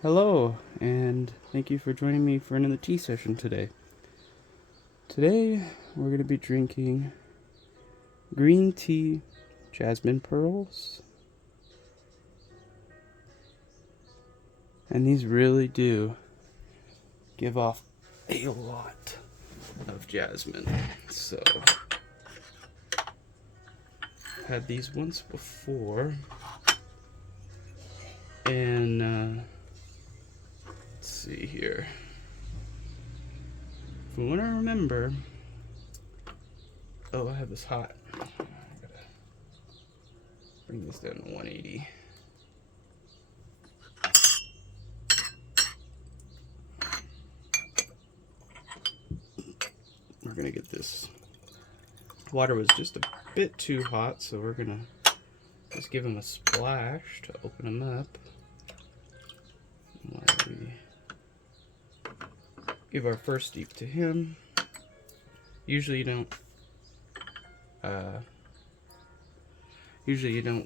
Hello, and thank you for joining me for another tea session today. Today, we're going to be drinking green tea, jasmine pearls. And these really do give off a lot of jasmine. So, I've had these once before, and let's see here. From what I remember, I have this hot. I gotta bring this down to 180. We're gonna get this. Water was just a bit too hot, so we're gonna just give him a splash to open him up. While we give our first steep to him. Usually you don't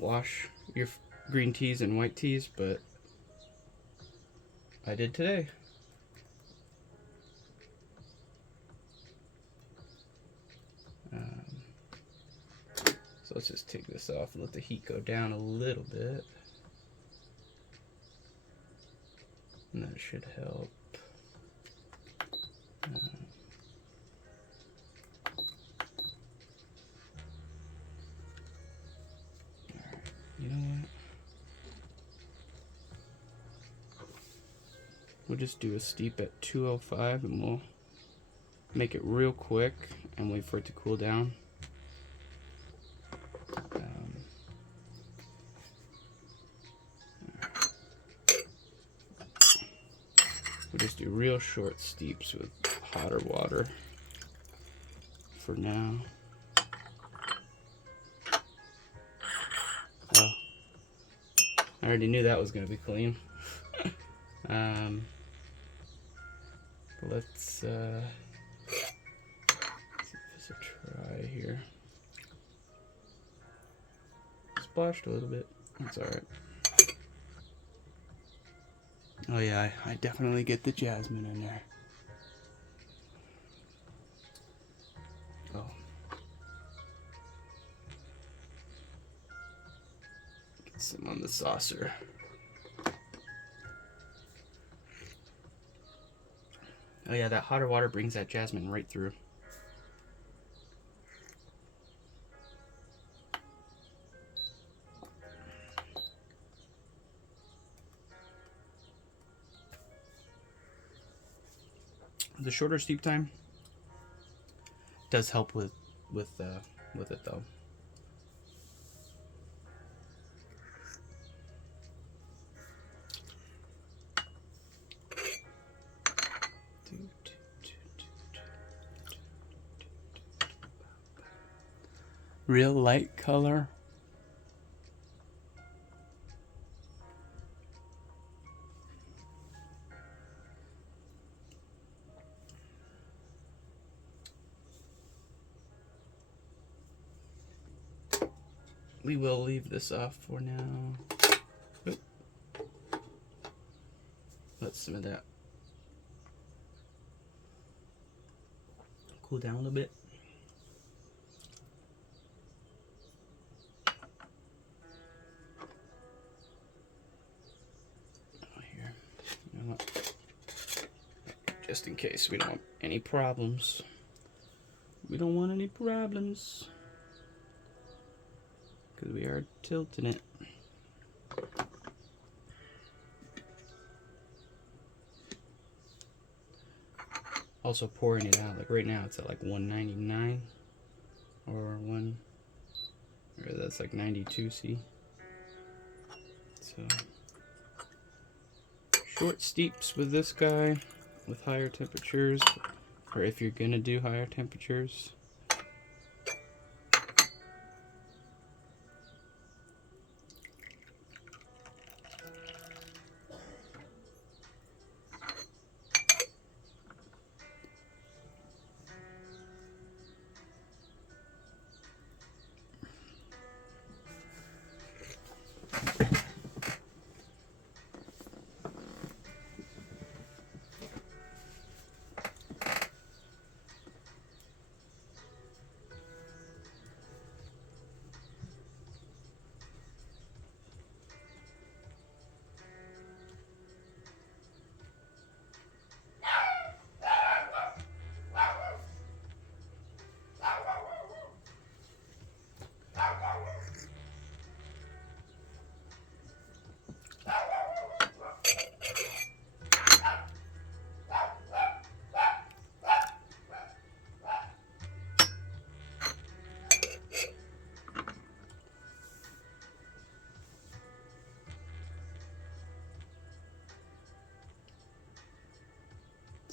wash your green teas and white teas, but I did today. So let's just take this off and let the heat go down a little bit. And that should help. You know what? We'll just do a steep at 205 and we'll make it real quick and wait for it to cool down. We'll just do real short steeps with hotter water for now. Oh, I already knew that was going to be clean. But let's see if there's a try here. Splashed a little bit. That's alright. Oh yeah, I definitely get the jasmine in there. Oh. Get some on the saucer. Oh yeah, that hotter water brings that jasmine right through. The shorter steep time does help with it though. Real light color. We will leave this off for now. Oop. Let some of that cool down a little bit. Here, you know what? Just in case we don't have any problems. We don't want any problems. Because we are tilting it. Also pouring it out. Like right now it's at like 199 or that's like 92 C. So short steeps with this guy with higher temperatures, or if you're gonna do higher temperatures.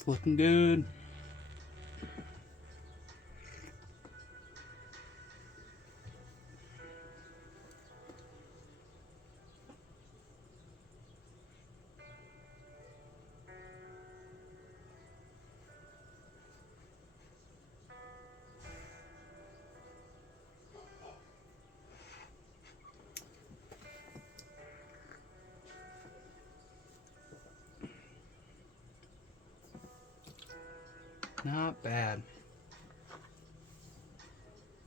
looking good. Not bad.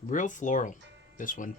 Real floral, this one.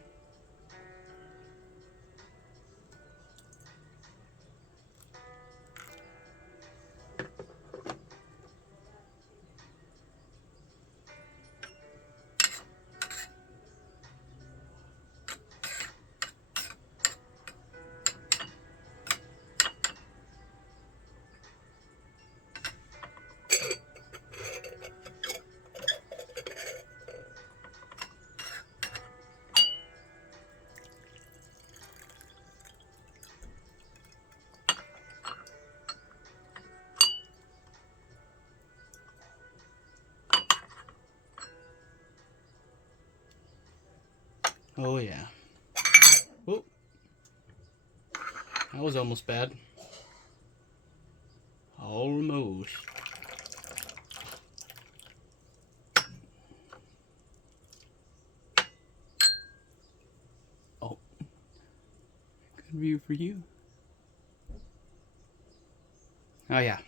Oh yeah. Oh, that was almost bad. Almost. Oh, good view for you. Oh yeah.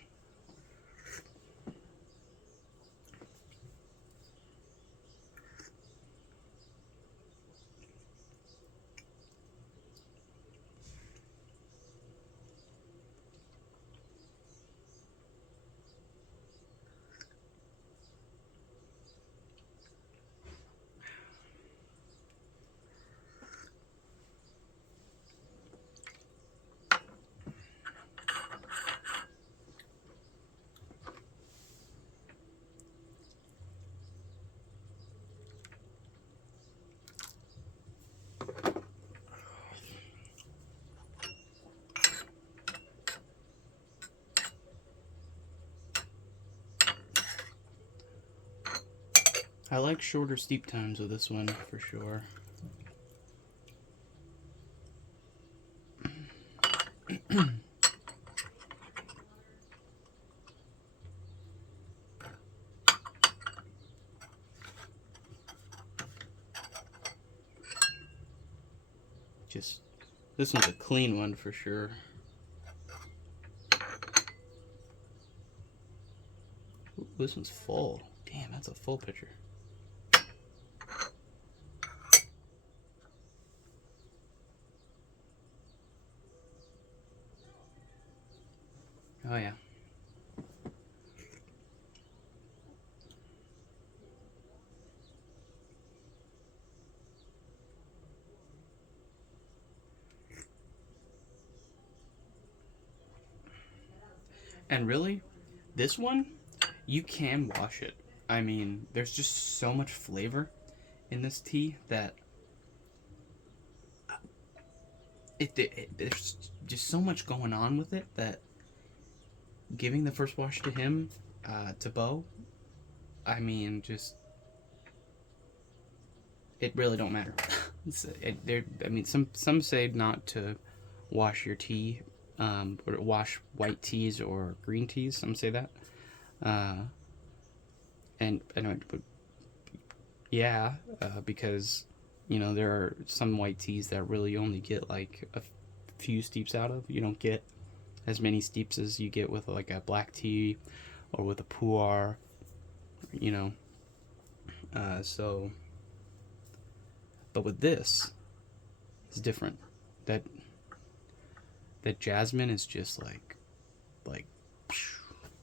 I like shorter steep times with this one for sure. Just, this one's a clean one for sure. Ooh, this one's full. Damn, that's a full pitcher. Oh yeah. And really, this one, you can wash it. I mean, there's just so much flavor in this tea that there's just so much going on with it that giving the first wash to him, to Bo, I mean, just it really don't matter. I mean, some say not to wash your tea, or wash white teas or green teas. Some say that, and but yeah, because there are some white teas that really only get like a few steeps out of. You don't get as many steeps as you get with like a black tea or with a pu'er, you know. So, but with this, it's different. That that jasmine is just like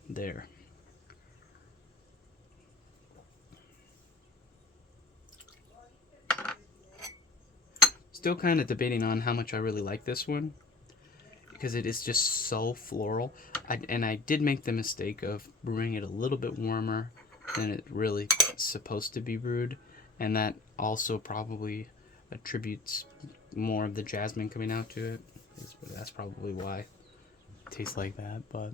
there. Still kind of debating on how much I really like this one because it is just so floral. And I did make the mistake of brewing it a little bit warmer than it really supposed to be brewed, and that also probably attributes more of the jasmine coming out to it. That's probably why it tastes like that. But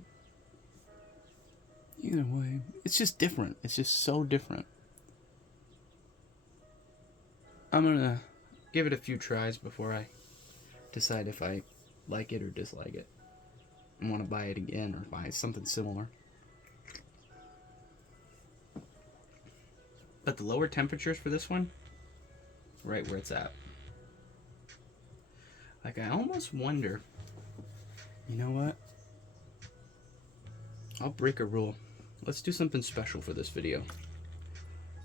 Either way, it's just different. It's just so different. I'm gonna give it a few tries before I decide if I like it or dislike it and want to buy it again or buy something similar. But the lower temperatures for this one, right where it's at. Like, I almost wonder, you know what? I'll break a rule. Let's do something special for this video.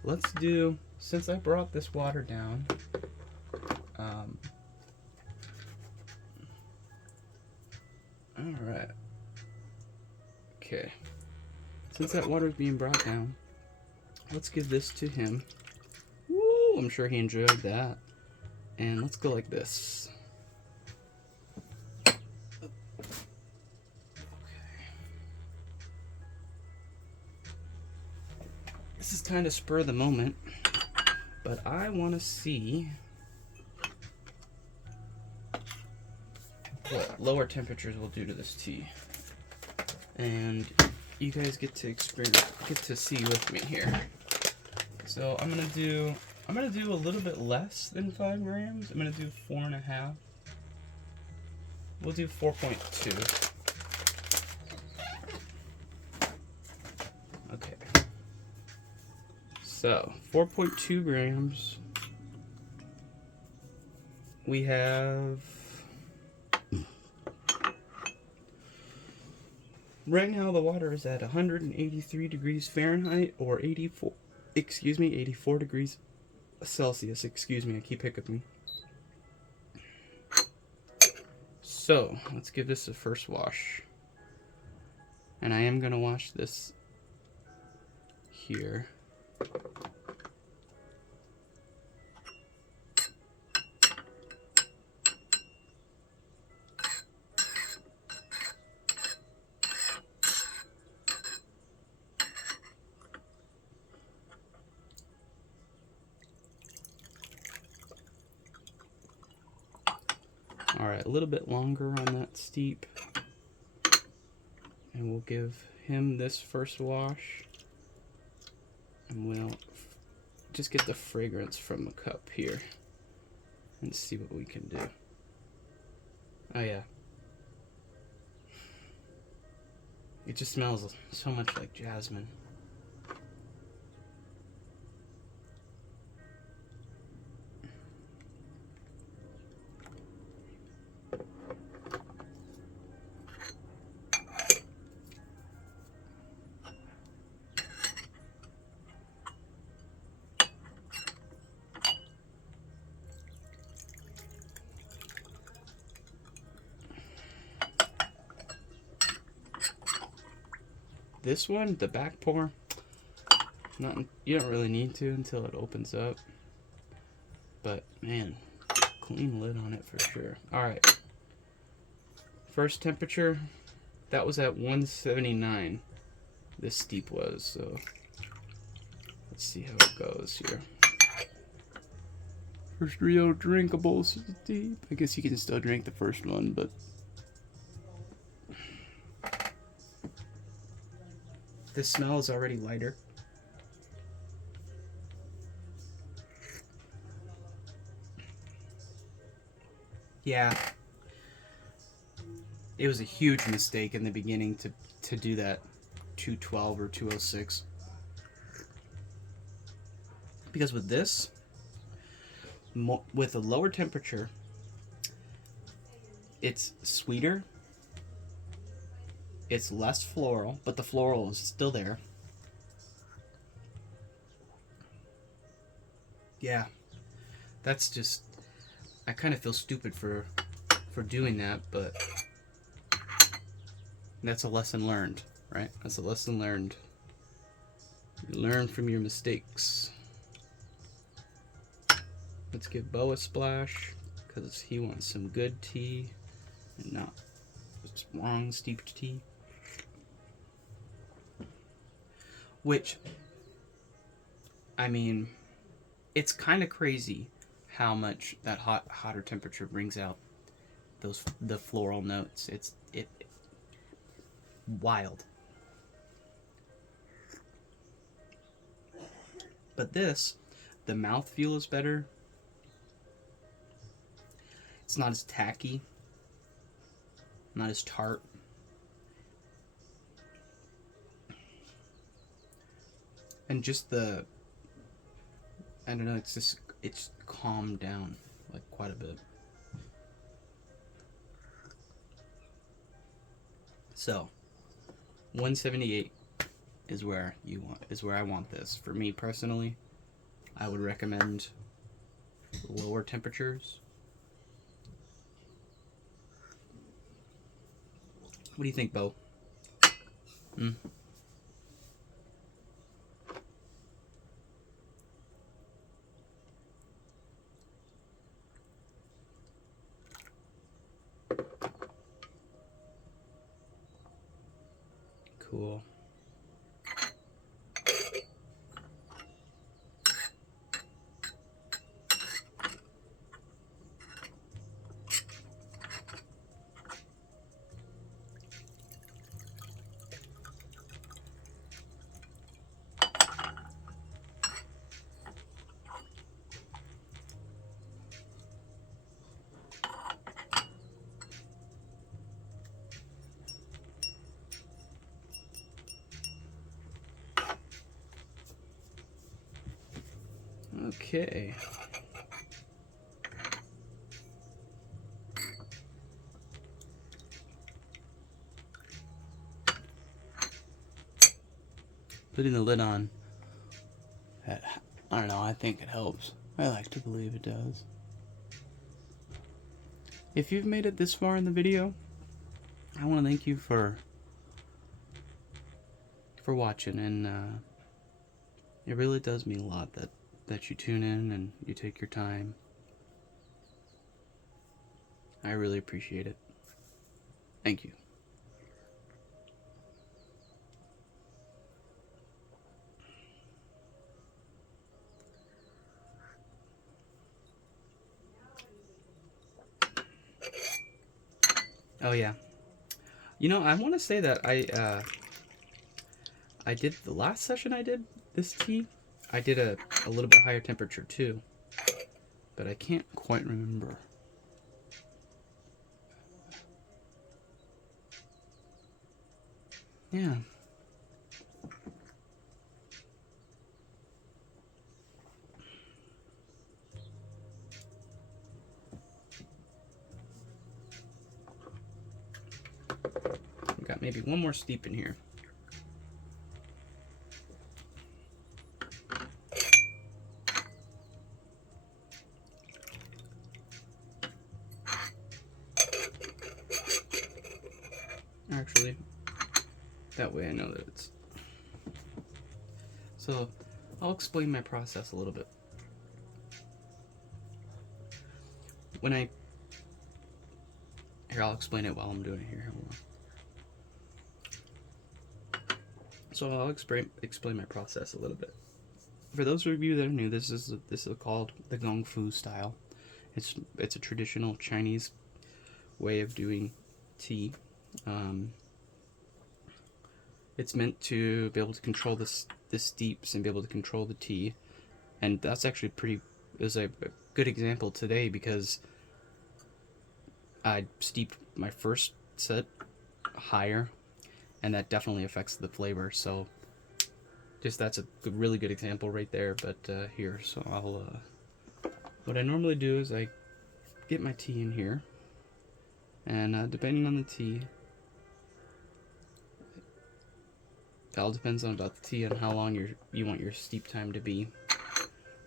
Let's do, since I brought this water down, alright. Okay. Since that water is being brought down, let's give this to him. Woo! I'm sure he enjoyed that. And let's go like this. This is kind of spur of the moment, but I want to see what lower temperatures will do to this tea. And you guys get to experience, get to see with me here. So I'm gonna do a little bit less than 5 grams. I'm gonna do 4.5. We'll do 4.2. Okay. So 4.2 grams. We have, right now the water is at 183 degrees Fahrenheit or 84 degrees Celsius. Excuse me, I keep hiccuping. So let's give this a first wash. And I am gonna wash this here. Alright, a little bit longer on that steep. And we'll give him this first wash. And we'll just get the fragrance from the cup here. And see what we can do. Oh yeah. It just smells so much like jasmine. This one, the back pour, you don't really need to until it opens up. But man, clean lid on it for sure. Alright. First temperature, that was at 179. This steep was, so let's see how it goes here. First real drinkable steep. I guess you can still drink the first one, but this smell is already lighter. Yeah. It was a huge mistake in the beginning to do that 212 or 206. Because with this, with a lower temperature, it's sweeter. It's less floral, but the floral is still there. Yeah, that's just, I kind of feel stupid for doing that, but that's a lesson learned, right? That's a lesson learned. You learn from your mistakes. Let's give Bo a splash, because he wants some good tea and not strong steeped tea. Which, I mean, it's kind of crazy how much that hotter temperature brings out the floral notes. It's wild. But this, the mouthfeel is better. It's not as tacky, not as tart. And just the, I don't know, it's calmed down like quite a bit. So, 178 is where I want this. For me personally, I would recommend lower temperatures. What do you think, Bo? Cool. Okay. Putting the lid on, I don't know, I think it helps. I like to believe it does. If you've made it this far in the video, I want to thank you for watching, and it really does mean a lot that you tune in and you take your time. I really appreciate it. Thank you. Oh yeah. You know, I want to say that I did the last session I did this tea. I did a little bit higher temperature too, but I can't quite remember. Yeah. We've got maybe one more steep in here. Actually, that way I know that it's... So, I'll explain my process a little bit. Here, I'll explain it while I'm doing it here. So I'll explain my process a little bit. For those of you that are new, this is called the Gong Fu style. It's a traditional Chinese way of doing tea. It's meant to be able to control the steeps and be able to control the tea, and that's actually is a good example today because I steeped my first set higher, and that definitely affects the flavor. So that's a really good example right there. But here, so I'll what I normally do is I get my tea in here, and depending on the tea, it all depends on about the tea and how long you want your steep time to be.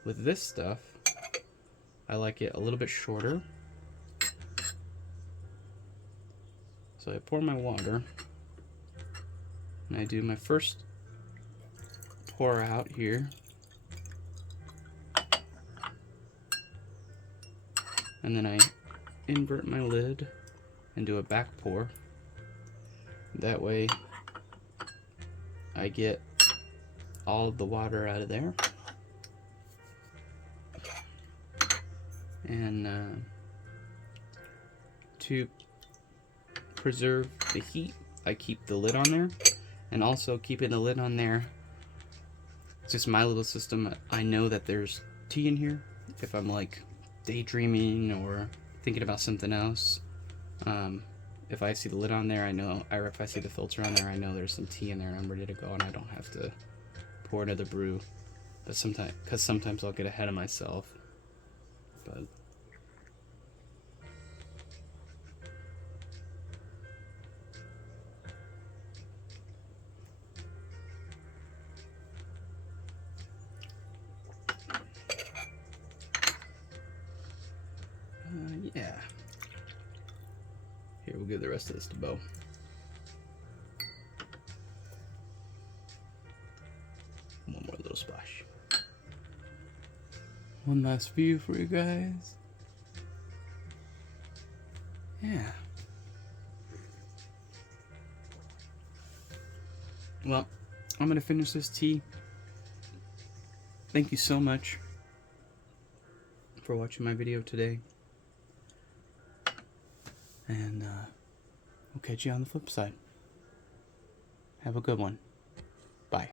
With this stuff, I like it a little bit shorter. So I pour my water, and I do my first pour out here, and then I invert my lid and do a back pour. That way I get all of the water out of there. And to preserve the heat, I keep the lid on there, and also keeping the lid on there It's just my little system. I know that there's tea in here if I'm like daydreaming or thinking about something else. If I see the lid on there, I know, or if I see the filter on there, I know there's some tea in there and I'm ready to go and I don't have to pour another brew. But sometimes I'll get ahead of myself. But yeah. Here, we'll give the rest of this to Bo. One more little splash. One last view for you guys. Yeah. Well, I'm gonna finish this tea. Thank you so much for watching my video today. And we'll catch you on the flip side. Have a good one.